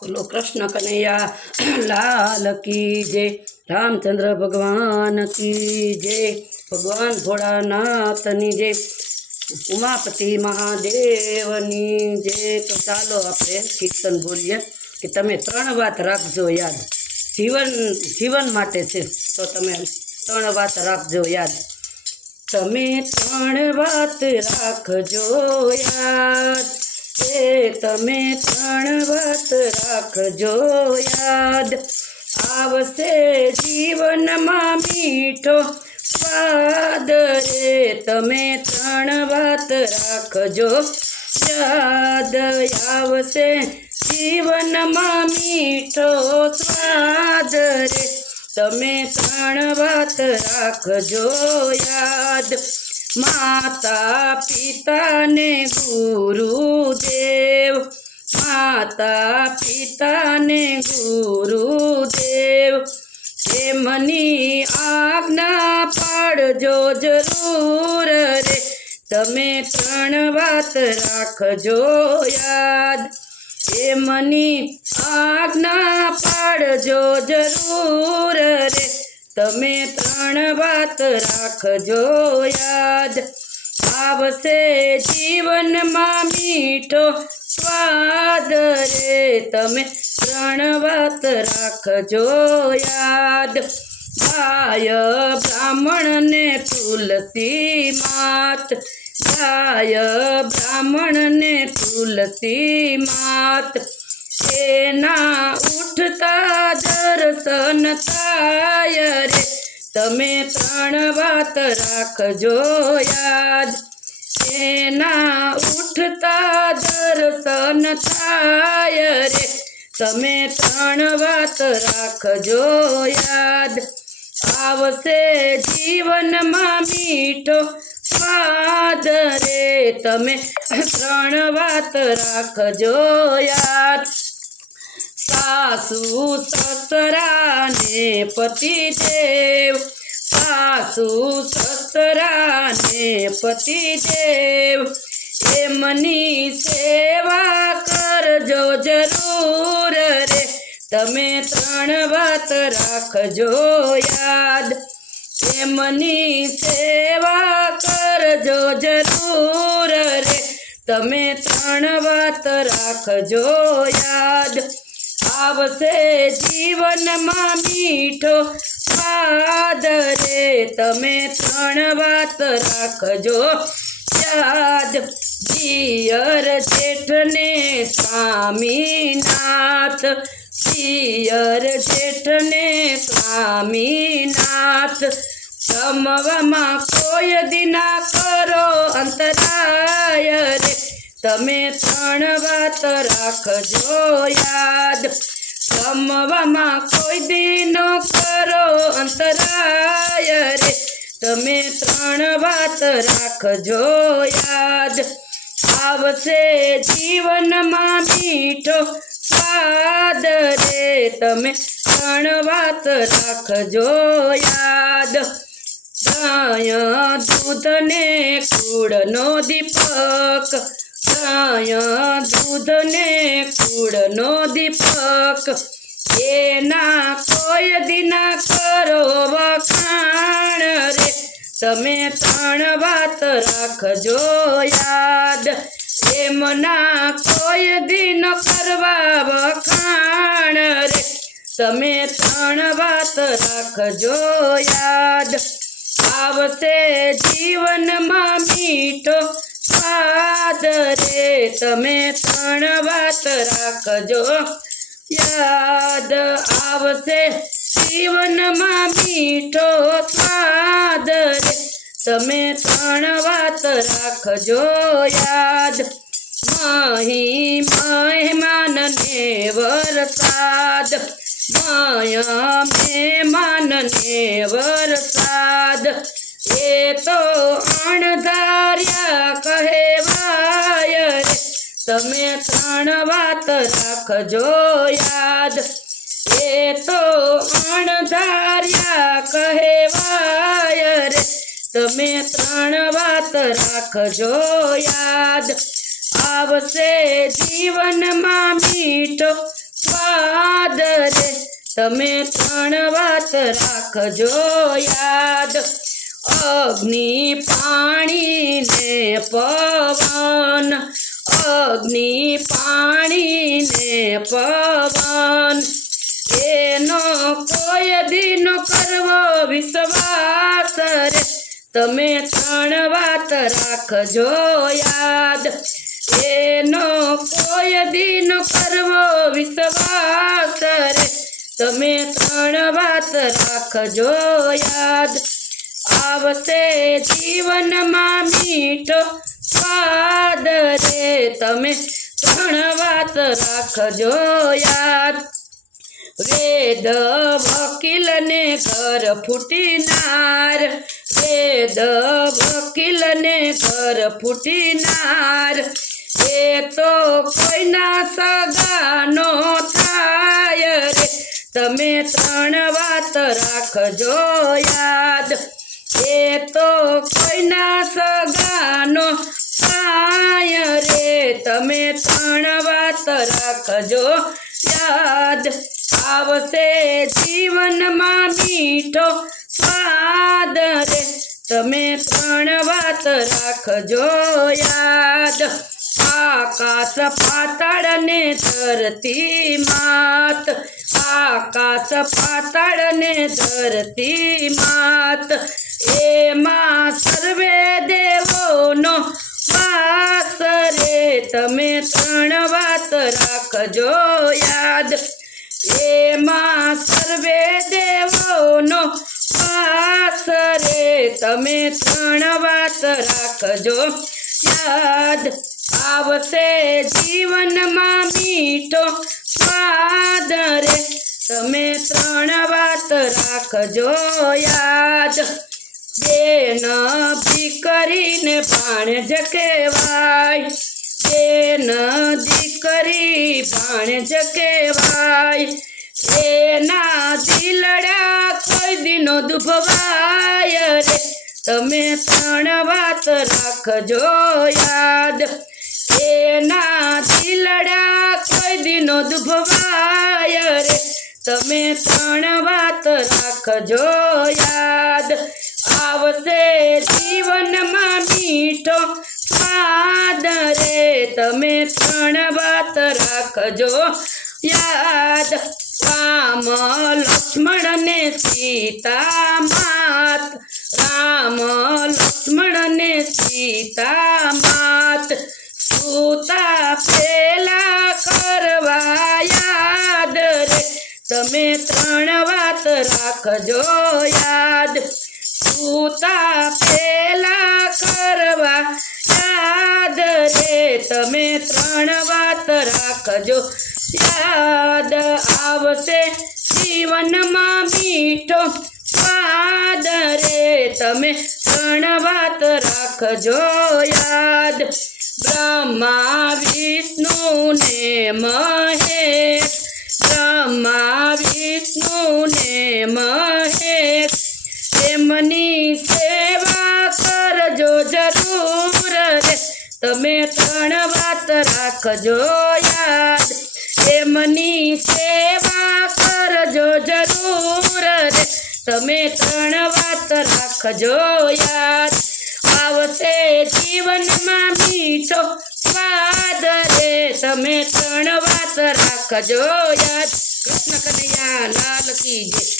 बोलो कृष्ण कन्हैया लाल की जय। रामचंद्र भगवान की जय। भगवान भोળાનાથની जय। उमापति महादेवની जय। तो चालो આપણે કીર્તન બોલીએ કે તમે ત્રણ વાત રાખજો યાદ। જીવન માટે છે તો તમે ત્રણ વાત રાખજો યાદ। તમે ત્રણ વાત રાખજો યાદ। તમે ત્રણ વાત રાખજો યાદ। આવશે જીવનમાં મીઠો સ્વાદ રે। તમે ત્રણ વાત રાખજો યાદ। આવશે જીવનમાં મીઠો સ્વાદ રે। તમે ત્રણ વાત રાખજો યાદ। માતા પિતાને ગુરુદેવ, માતા પિતાને ગુરુદેવ, એમની આજ્ઞા પાળજો જરૂર રે। તમે ત્રણ વાત રાખજો યાદ। એમની આજ્ઞા પાળજો જરૂર રે। તમે ત્રણ વાત રાખજો યાદ। આવશે જીવનમાં મીઠો સ્વાદ રે। તમે ત્રણ વાત રાખજો યાદ। ગાય બ્રાહ્મણને તુલસી માત, ગાય બ્રાહ્મણને તુલસી માત, એના ઉઠતા દર્શન થાય રે। તમે ત્રણ વાત રાખજો યાદ। એના ઉઠતા દર્શન થાય રે। તમે ત્રણ વાત રાખજો યાદ। આવશે જીવનમાં મીઠો સ્વાદ રે। તમે ત્રણ વાત રાખજો યાદ। સાસુ સસરાને પતિદેવ, સાસુ સસરાને પતિદેવ, એમની સેવા કરજો જરૂર રે। તમે ત્રણ વાત રાખજો યાદ। એમની સેવા કરજો જરૂર રે। તમે ત્રણ વાત રાખજો યાદ। આવશે જીવનમાં મીઠો સ્વાદ રે। તમે ત્રણ વાત રાખજો યાદ। દિયર જેઠને સ્વામીનાથ, દિયર જેઠને સ્વામીનાથ, જમવામાં કોઈ દિના કરો અંતરાય રે। તમે ત્રણ વાત રાખજો યાદ। જમવામાં કોઈ દિનો કરો અંતરાય રે। તમે ત્રણ વાત રાખજો યાદ। આવશે જીવનમાં મીઠો સ્વાદ રે। તમે ત્રણ વાત રાખજો યાદ। ગાય દૂધને કુળનો દીપક, ગાય દૂધને કુળનો દીપક, એના કોઈ દિના કરો વખાણ રે। તમે ત્રણ વાત રાખજો યાદ। એમના કોઈ દિન કરવા વખાણ રે। તમે ત્રણ વાત રાખજો યાદ। આવશે જીવનમાં મીઠો સ્વાદ રે। તમે ત્રણ વાત રાખજો યાદ। આવશે જીવનમાં મીઠો સ્વાદ રે। તમે ત્રણ વાત રાખજો યાદ। મહી મહેમાનને વરસાદ, માયા મહેમાનને વરસાદ, એ તો અણધાર્યા કહેવાય રે। તમે ત્રણ વાત રાખજો યાદ। એ તો અણધાર્યા કહેવાય રે। તમે ત્રણ વાત રાખજો યાદ। આવશે જીવનમાં મીઠો સ્વાદ રે તમે ત્રણ વાત રાખજો યાદ અગ્નિ પાણી ને પવન અગ્નિ પાણી ને પવન એનો કોઈ દિન કરવો વિશ્વાસ રે તમે ત્રણ વાત રાખજો યાદ એનો કોઈ દિન કરવો વિશ્વાસ રે તમે ત્રણ વાત રાખજો યાદ આવશે જીવનમાં મીઠો સ્વાદ રે તમે ત્રણ વાત રાખજો યાદ વેદ વકીલ ને ઘર ફૂટીનાર વેદ વકીલ ને ઘર ફૂટીનાર એ તો કોઈના સગાનો થાય રે તમે ત્રણ વાત રાખજો યાદ એ તો કોઈના સગાનો થાય રે તમે ત્રણ વાત રાખજો યાદ આવશે જીવનમાં મીઠો સ્વાદ રે તમે ત્રણ વાત રાખજો યાદ આકાશ પાતાળ ને ધરતી માત આકાશ પાતાળ ને ધરતી માત એમાં સર્વે દેવોનો વાસ રે તમે ત્રણ વાત રાખજો યાદ એમાં સર્વે દેવોનો વાસ રે તમે ત્રણ વાત રાખજો યાદ આવશે જીવનમાં મીઠો સ્વાદ રે તમે ત્રણ વાત રાખજો યાદ બેન દીકરીને ભાણેજ કહેવાય બેન દીકરી ભાણેજ કહેવાય એના દિલડા કોઈ દિનો દુભવાય રે તમે ત્રણ વાત રાખજો યાદ એના દિલડા કોઈ દિનો દુભવાય રે તમે ત્રણ વાત રાખજો યાદ આવશે જીવનમાં મીઠો સ્વાદ રે તમે ત્રણ વાત રાખજો યાદ રામ લક્ષ્મણ ને સીતા માત રામ લક્ષ્મણ ને સીતા માત સૂતા પેલા કરવા યાદ રે તમે ત્રણ વાત રાખજો યાદ સૂતા પેલા કરવા યાદ રે તમે ત્રણ વાત રાખજો યાદ આવશે જીવનમાં મીઠો સ્વાદ રે તમે ત્રણ વાત રાખજો યાદ બ્રહ્મા વિષ્ણુ ને મહેશ બ્રહ્મા વિષ્ણુ ને મહેશ એમની સેવા કરજો જરૂર રે તમે ત્રણ વાત રાખજો યાદ એમની સેવા કરજો જરૂર રે તમે ત્રણ વાત રાખજો યાદ આવશે જીવનમાં મીઠો સ્વાદ રે તમે ત્રણ વાત રાખજો યાદ કૃષ્ણ કનૈયા લાલ કી જય